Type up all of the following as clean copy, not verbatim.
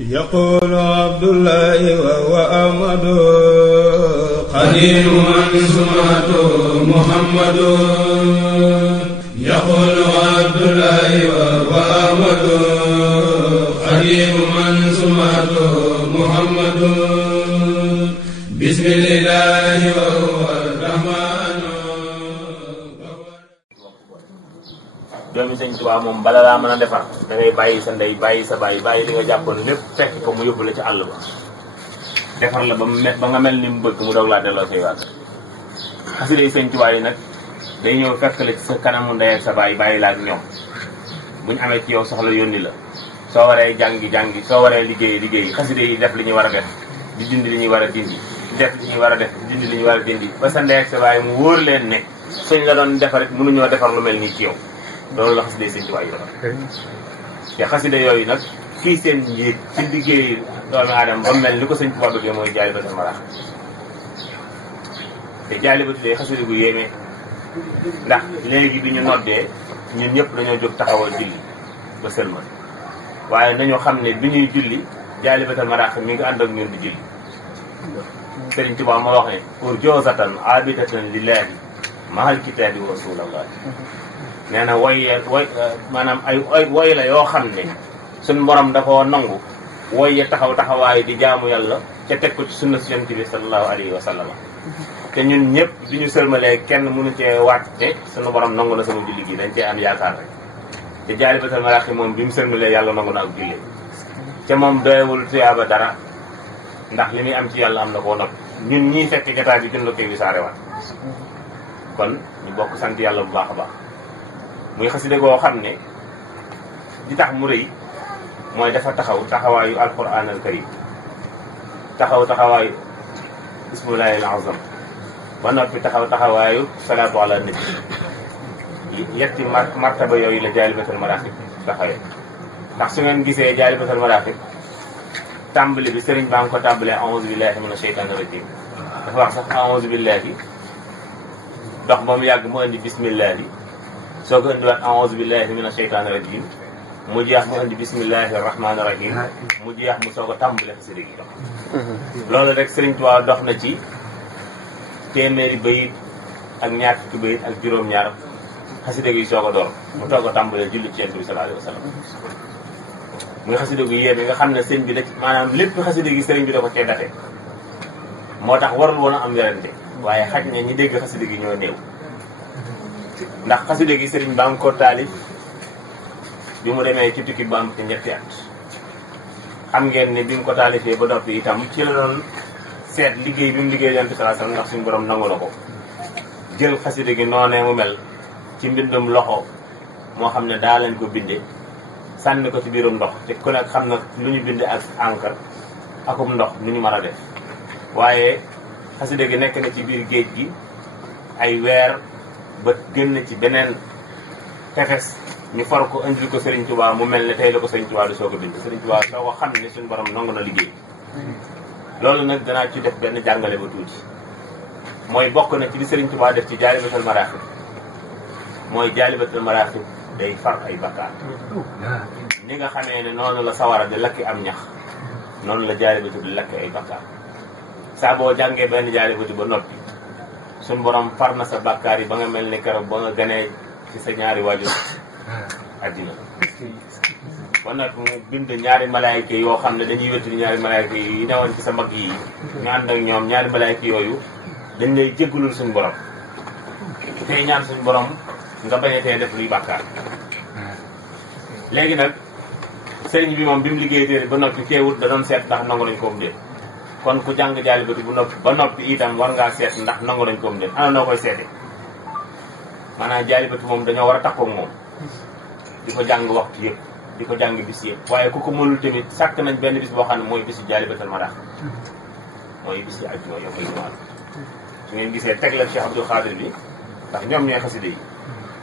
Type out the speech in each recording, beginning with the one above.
يقول عبد الله وهو أحمد قديم من سمعته محمد يقول عبد الله وهو أحمد قديم من سمعته محمد بسم الله وهو الرحمن. doomi Sëñ Tuubaa moom bala laa mën a defar da ngay bàyyi sa ndey bàyyi sa baay bàyyi li nga jàppoon lépp fekk ko mu yóbbu la ci àll ba defar la ba nga mel ni mu bëgg mu doog laa delloo say waat. xasida yi Sëñ Tuubaa yi nag day ñëw fekk la ci sa kanamu ndey ak sa baay bàyyi la ak ñoom bu ñu amee ci yow soxla yónni la soo waree jàngi soo waree liggéeyi xasida yi def li ñuy war a def di dindi li ñuy war a dindi di def li ñuy war a def di dindi li ñuy war a dindi ba sa ndey ak sa baay mu wóor leen ne suñ la doon defarit mënuñoo defar lu mel nii ci yow. loolu la xasida Sëñ Tuubaa yi defar te xasida yooyu nag fii seen njiit ci liggéey doomi aadama ba mel ni ko Sëñ Tuubaa bëggee mooy Jaalibatul Maraaxib te Jaalibatu de xasida gu yéeme ndax léegi bi ñu noddee ñun ñëpp dañoo jóg taxawal julli ba sëlmal waaye nañoo xam ne bi ñuy julli Jaalibatul Maraaxib mi ngi ànd ak ñun di julli. Sëriñ Tuubaa moo wax ne pour joosatan abidatan lillahi mahal kitaabi wa rasulallah. nee na maanaam ay woy la yoo xam ne suñ borom dafa nangu woy ya taxawaay di jaamu yàlla ca teg ko ci sunna si yonent bi sallallahu alayhi wa sallam te ñun ñëpp di ñu sëlmalee kenn mënu cee wàcc te suñu borom nangu na sama julli gi dañ cee am yaakaar rek te Jaalibatul Maraaxib moom bi mu sëlmalee yàlla nangu na ak julli te moom doyewul tuyaaba dara ndax li muy am ci yàlla am na koo noppi ñun ñii fekk jotaay bi gën la koy wisaarewaat kon ñu bokk sant yàlla bu baax a baax. muy xasida goo xam ne di tax mu rëy mooy dafa taxawaayu alquran al karim taxawaayu bismillahil azam ba noppi taxawaayu salaatu ala nabi yetti martaba yooyu la Jaalibatul Maraaxib taxawee ndax su ngeen gisee Jaalibatul Maraaxib tàmbali bi sëriñ baa ngi ko tàmbalee a'uuzu billahi mina shaytaani rajim dafa wax sax a'uuzu billahi dox ba mu yàgg mu indi bismillahi soo ko indiwaat a'uuzu billahi mina shaytaani rajim mu jeex mu indi bismillahi rahmaani rahim mu jeex mu soog a tàmbale xasida gi dox loolu rek Sëriñ Tuubaa dox na ci téeméeri bayit ak ñaar fukki bayit ak juróom-ñaar xasida gi soog a door mu toog a tàmbale julli ci Yonent bi sallallahu alayhi wa sallam muy xasida gu yéeme nga xam ne sëñ bi da maanaam lépp xasida gi sëriñ bi da ko cee date moo tax warul woon a am werante waaye xaj ne ñi dégg xasida gi ñoo néew ndax xasida gi sëriñ ba am ko taalif bi mu demee ci tukki ba am ci ñetti at xam ngeen ne bi mu ko taalifee ba noppi itam ci la doon seet liggéey bi mu liggéey Yonent bi sallallahu alayhi wasallam ndax suñu borom nangu na ko jël xasida gi noonee mu mel ci mbindum loxo moo xam ne daa lañ ko bindee sànni ko ci biirum ndox te ku nekk xam na lu ñu binde ak encre akum ndox nu ñu mën a def waaye xasida gi nekk na ci biir géej gi ay weer ba génn ci beneen tefes ñu far ko indil ko Serigne Touba mu mel ne tey la ko Serigne Touba di soog a bind Serigne Touba soo ko xam ne suñu borom nangu na liggéey loolu nag danaa ci def benn jàngale ba tuuti mooy bokk na ci li Serigne Touba def ci Jaalibatul Maraaxib mooy Jaalibatul Maraaxib day far ay bakkaar ni nga xamee ne noonu la sawara di lakki am ñax noonu la Jaalibatu di lakki ay bakkaar saa boo jàngee benn Jaalibatu ba noppi suñu borom far na sa bakkaar yi ba nga mel ni keroog ba nga ganee ci sa ñaari waajur addina ba noppi mu bind ñaari malaayka yoo xam ne dañuy wettali ñaari malaayka yi newoon ci sa mag yi ñu ànd ak ñoom ñaari malaayka yooyu dañ lay jéggalul suñu borom tey ñaan suñu borom nga bañatee def luy bàkkaar léegi nag sëriñ bi moom bi mu liggéey téere ba noppi teewut da doon seet ndax nangu nañ ko mu déet kon ku jàng Jaalibatu ba noppi itam war ngaa seet ndax nangu nañ ko mu déet ana noo koy seete maanaam Jaalibatu moom dañoo war a takkoo moom di ko jàng waxtu yëpp di ko jàng bis yëpp waaye ku ko mënul tamit sàkk nañ benn bis boo xam ne mooy bisu Jaalibatul Maraaxib mooy bis yi àjjuma yow koy jumaal su ngeen gisee teg la Cheikh Abdou Khadir bi ndax ñoom ñooy xasida yi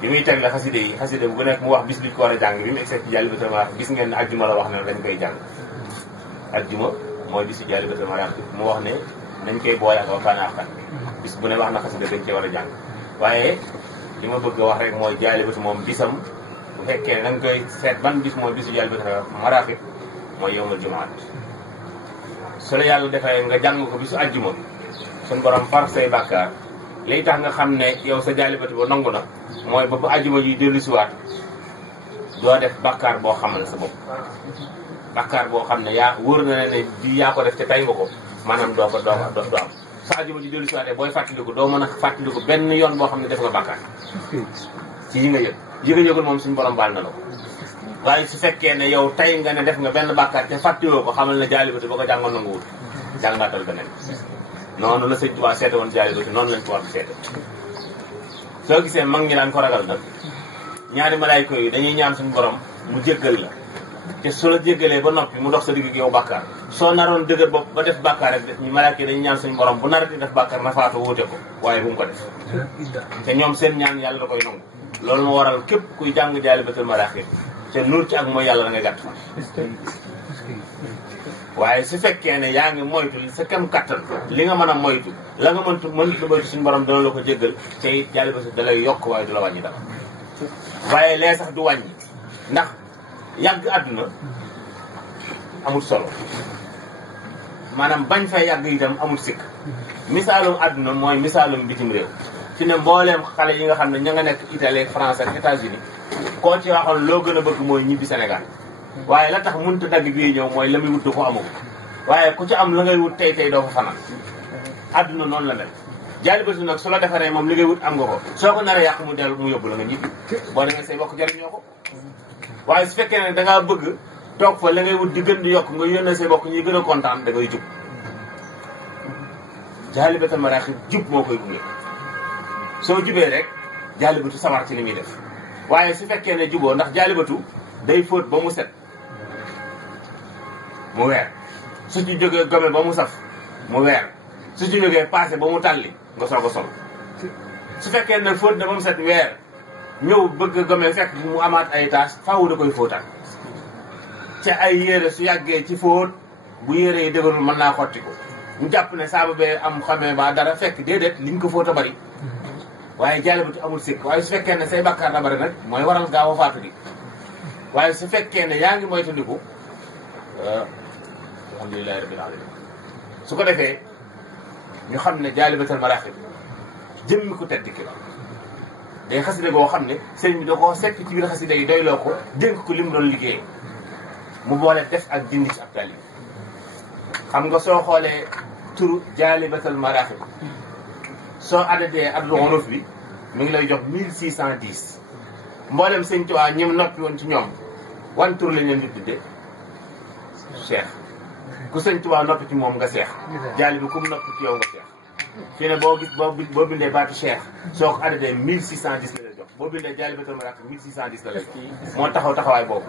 bi muy teg la xasida yi xasida bu nekk mu wax bis bi ko war a jàng bi mu egsi ci Jaalibatul Maraaxib gis ngeen ne àjjuma la wax ne dañ koy jàng àjjuma mooy bisu Jaalibatul Maraaxib mu wax ne nañ koy boole ak waxtaan ak bis bu ne wax na xasida dañ cee war a jàng waaye li ma bëgg a wax rek mooy Jaalibatu moom bisam bu fekkee da nga koy seet ban bis mooy bisu Jaalibatul Maraaxib mooy yowmal jumaat. su la yàlla defee nga jàng ko bisu àjjuma suñu borom far say bàkkaar liy tax nga xam ne yow sa jaalibati ba nangu na mooy ba bu àjjuma ji dellu si waat doo def bàkkaar boo xamal sa bopp. bàkkaar boo xam ne yaa wóor na ne di yaa ko def te tay nga ko maanaam doo am sa àjjuma ji dellu si waatee booy fàttaliku doo mën a fàttaliku benn yoon boo xam ne def nga bàkkaar ci yi nga yëg yi nga yëgul moom suñu borom baal na la ko. waaye su fekkee ne yow tay nga ne def nga benn bàkkaar te fàttiwoo ko xamal ne jaalibati ba ko jàngoon na nga wut jàngaatal beneen noonu la sëñ Tuubaa seete woon jaalibati noonu lañ ko war di seete. soo gisee mag ñi daan ko ragal nag ñaari malaayka yi dañuy ñaan suñu borom mu jéggal la te su la jéggalee ba noppi mu dox sa digg ak yow bàkkaar soo naroon dëgër bopp ba def bàkkaar rek malaayka yi dañuy ñaan suñu borom bu narati def bàkkaar na faatu wuute ko waaye bu mu ko def te ñoom seen ñaan yàlla da koy nangu. loolu moo waral képp kuy jàng jaalibatul maraaxib te nuur ci ak mooy yàlla da nga gàtt fa waaye su fekkee ne yaa ngi moytu sa kem kattan li nga mën a moytu la nga mëntu moytu suñu borom dana la ko jéggal te it jaalibatu da lay yokk waaye du la wàññi dara. waaye lee sax du wàññi ndax yàgg àdduna amul solo maanaam bañ fay yàgg itam amul sikk. misaalum àdduna mooy misaalum bitim réew ci ne mbooleem xale yi nga xam ne ña nga nekk Italie France ak États-Unis koo ci waxoon loo gën a bëgg mooy ñibbi Sénégal waaye la tax mënut a dagg bii ñëw mooy la muy wut du ko amagu waaye ku ci am la ngay wut tey doo fa fanaan. àdduna noonu la mel jaalibatu nag su la defaree moom li ngay wut am nga ko soo ko naree yàq mu dellu mu yóbbu la nga ñibbi boo demee say bokk jariñoo ko. waaye su fekkee ne dangaa bëgg toog fa la ngay wut di gën di yokk nga yónnee say bokk ñuy gën a kontaan da ngay jub. jaalibatul maraaxib jub moo koy gunge soo jubee rek jaalibatu sawar ci li muy def waaye su fekkee ne juboo ndax jaalibatu day fóot ba mu set mu weer su ci jógee gome ba mu saf mu weer su ci jógee passé ba mu tàlli nga soog a sol su fekkee ne fóot na ba mu set weer ñëw bëgg gome fekk mu amaat ay taas faaw da koy fóotaat ca ay yére su yàggee ci fóot bu yére yi dëgërul mën naa xotti ko ñu jàpp ne saaba bee am xamee ba dara fekk déedéet liñ ko fóota bari waaye jaalibatu amul sikk waaye su fekkee ne say bàkkaar la bari nag mooy waral gaaw a faatu gi waaye su fekkee ne yaa ngi moytandiku alhamdulilahi rabbil alamin su ko defee ñu xam ne jaalibatul maraaxib jëmmi ko tedd ki day xasida goo xam ne sëriñ bi da koo sekk ci biir xasida yi doyloo ko dénk ko li mu doon liggéey mu boole def ak dindi ci ab taalibe xam nga soo xoolee turu jaalibatul maraaxib soo addadee addu wolof bi mi ngi lay jox 1610 mboolem sëñ Tuubaa ñim noppi woon ci ñoom wan tur lañ leen di tudde cheikh ku sëñ Tuubaa noppi ci moom nga seex jaali bi ku mu noppi ci yow nga seex fii ne boo gis boo bindee baatu cheikh soo ko addadee 1610 la lay jox boo bindee jaalibatul maraaxib 1610 la lay jox moo taxaw taxawaay boobu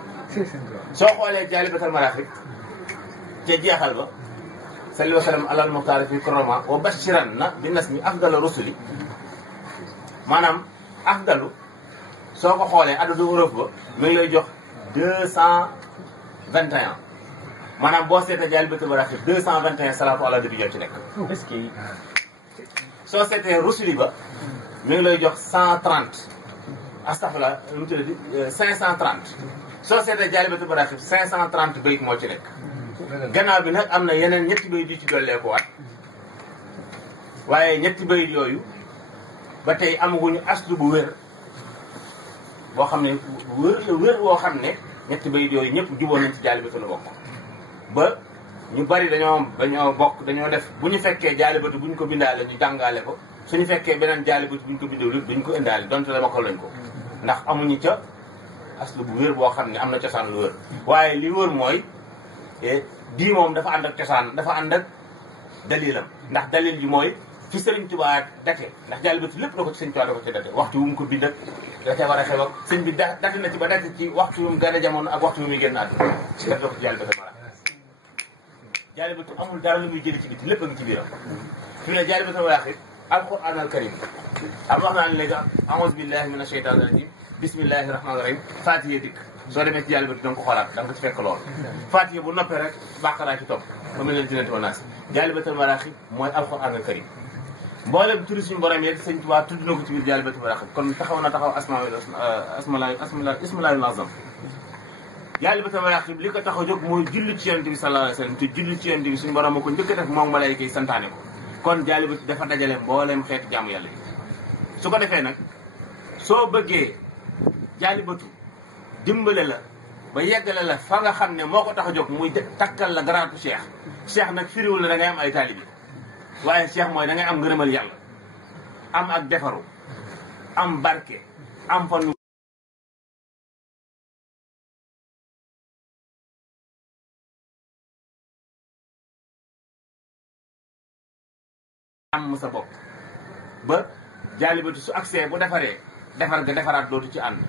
soo xoolee jaalibatul maraaxib ca jeexal ba salli wa sallam alal muxtaar fi koroma wa bashiran na bi nas mi afdalu rusuli maanaam afdalu soo ko xoolee adadu Europe ba mi ngi lay jox 221 maanaam boo seetee jaalibatul maraaxib 221 salaatu ala nabi ñoo ci nekk. soo seetee rusuli ba mi ngi lay jox 130 astafurlah nu mu tuddati 530 soo seetee jaalibatul maraaxib 530 bayit moo ci nekk. gannaaw bi nag am na yeneen ñetti bayit yu ci dollee ko waat waaye ñetti bayit yooyu ba tey amaguñu aslu bu wér boo xam ne wér woo xam ne ñetti bayit yooyu ñëpp jubóo nañ ci jaalibatu la bokk ba ñu bari dañoo bokk dañoo def bu ñu fekkee jaalibatu bu ñu ko bindaale ñu jàngaale ko suñu fekkee beneen jaalibatu bu ñu ko bindee duñ ko indaale donte la mokkal lañ ko ndax amuñu ca aslu bu wér boo xam ne am na cosaan lu wér waaye li wér mooy bii moom dafa ànd ak cosaan dafa ànd ak dalilam ndax dalil ji mooy fi Sëriñ Tuubaa date ndax jaalibatu lépp la ko ci Sëriñ Tuubaa da ko ci date waxtu wu mu ko bind ak da ca war a xew ak sëñ bi date na ci ba date ci waxtu wu mu gën a jamono ak waxtu wu muy génn àdduna date ko ci jaalibatu maraaxib jaalibatu amul dara lu muy jëli ci biti lépp a ngi ci biiram fi ne jaalibatu maraaxib alquran al karim am wax naa ne léegi a'uuzu billahi mina shaytaani rajim bismillahi rahmaani rahim faatiha dikk soo demee ci jaalibatu da nga ko xoolaat da nga ko ci fekk lool faatiha bu noppee rek baqara ci topp ba mu leen dinati wanaasi jaalibatul maraaxib mooy alquran al karim mboolem turi suñu borom yi Sëñ Tuubaa tudd na ko ci biir jaalibatul maraaxib kon taxaw na taxaw ismullaahil azam jaalibatul maraqib li ko tax a jóg mooy julli ci yonent bi sallallahu alayhi wasallam te julli ci yonent bi suñu borom a ko njëkk a def moom malayka yi santaane ko kon jaalibatu dafa dajale mbooleem xeetu jaamu yàlla yi su ko defee nag soo bëggee jaalibatu dimbale la ba yeggale la fa nga xam ne moo ko tax a jóg muy takkal la garaatu cheikh cheikh nag firiwul la da ngay am ay taalibi waaye cheikh mooy da ngay am ngërëmal yàlla am ak defaru am barke am fan am sa bopp ba jaalibatu su accès bu defaree defar ga defaraat dootu ci ànd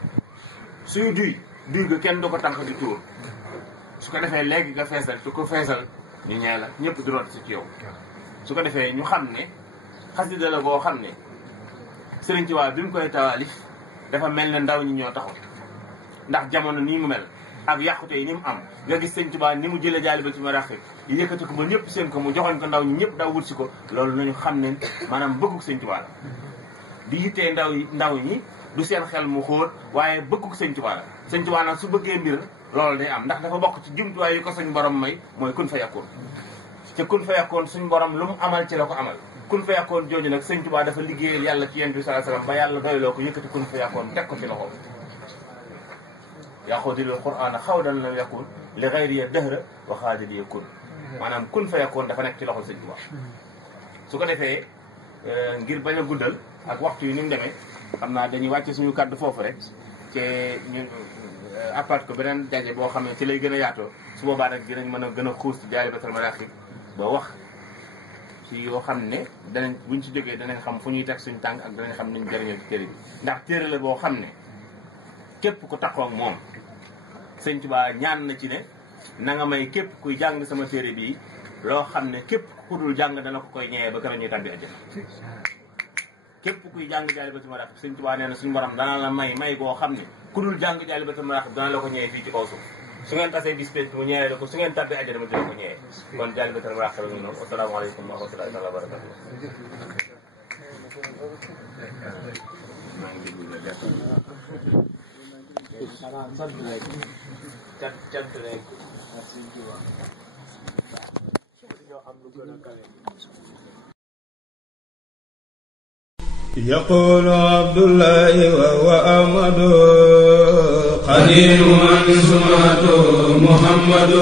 suy duy ga kenn du ko tànk di tuur su ko defee léegi nga feesal su ko feesal ñu ñee la ñëpp du root si ci yow su ko defee ñu xam ne xasida la boo xam ne Sëriñ Tuubaa bi mu koy tawaalif dafa mel ne ndaw ñi ñoo taxaw ndax jamono nii mu mel ak yàqute yi ni mu am nga gis Sëriñ Tuubaa ni mu jëlee jaalibatul maraqib yi yëkkati ko ba ñëpp seen ko mu joxoñ ko ndaw ñi ñëpp daw wut si ko loolu nañu xam ne maanaam bëgguk Sëriñ Tuubaa la di yittee ndaw ñi du seen xel mu xóot waaye bëgguk Sëriñ Tuubaa la Sëriñ Tuubaa nag su bëggee mbir loolu day am ndax dafa bokk ci jumtuwaay yi ko suñ borom may mooy kun fa yakkoon te kun fa yakkoon suñ borom lu mu amal ci la ko amal kun fa yakkoon jooju nag Sëriñ Tuubaa dafa liggéeyal yàlla ci yonent bi sallallahu alayhi wasallam ba yàlla doyloo ko yëkkati kun fa yakkoon teg ko ci loxo yaa xóotilul qur'aana xawdan lam yakun li ghayri dahra wa xaadili yakun maanaam kun fa yakkoon dafa nekk ci loxol Sëriñ Tuubaa su ko defee ngir bañ a guddal ak waxtu yi ni mu demee xam naa dañuy wàcce suñu kàddu foofu rek te ñun apart ko beneen daje boo xam ne ci lay gën a yaatoo su boobaa nag dinañ mën a gën a xuus ci jaalibatul maraqib ba wax ci yoo xam ne danañ buñ ci jógee danañ xam fu ñuy teg suñu tànk ak danañ xam niñ jëriñoo ci téere bi ndax téere la boo xam ne képp ku taxoo ak moom Sëriñ Tuubaa ñaan na ci ne na nga may képp kuy jàng sama téere bii loo xam ne képp ku dul jàng dana ko koy ñëwee ba kër ñuy tàbbi àjjana képp kuy jàng jaalibatul maraqib Sëriñ Tuubaa nee na suñu borom dana la may goo xam ne ku dul jàng jaalibatul maraqib dana la ko ñëwee fii ci kaw suuf su ngeen tasee bis pénc mu ñëwee la ko su ngeen tàbbi àjjana mu dina ko ñëwee kon jaalibatul maraqib ñu noonu asalaamaaleykum wa rahmatullahi wa barakatuh maa ngi déglu cant rek يقول عبد الله وهو أحمد قديم من سمعته محمد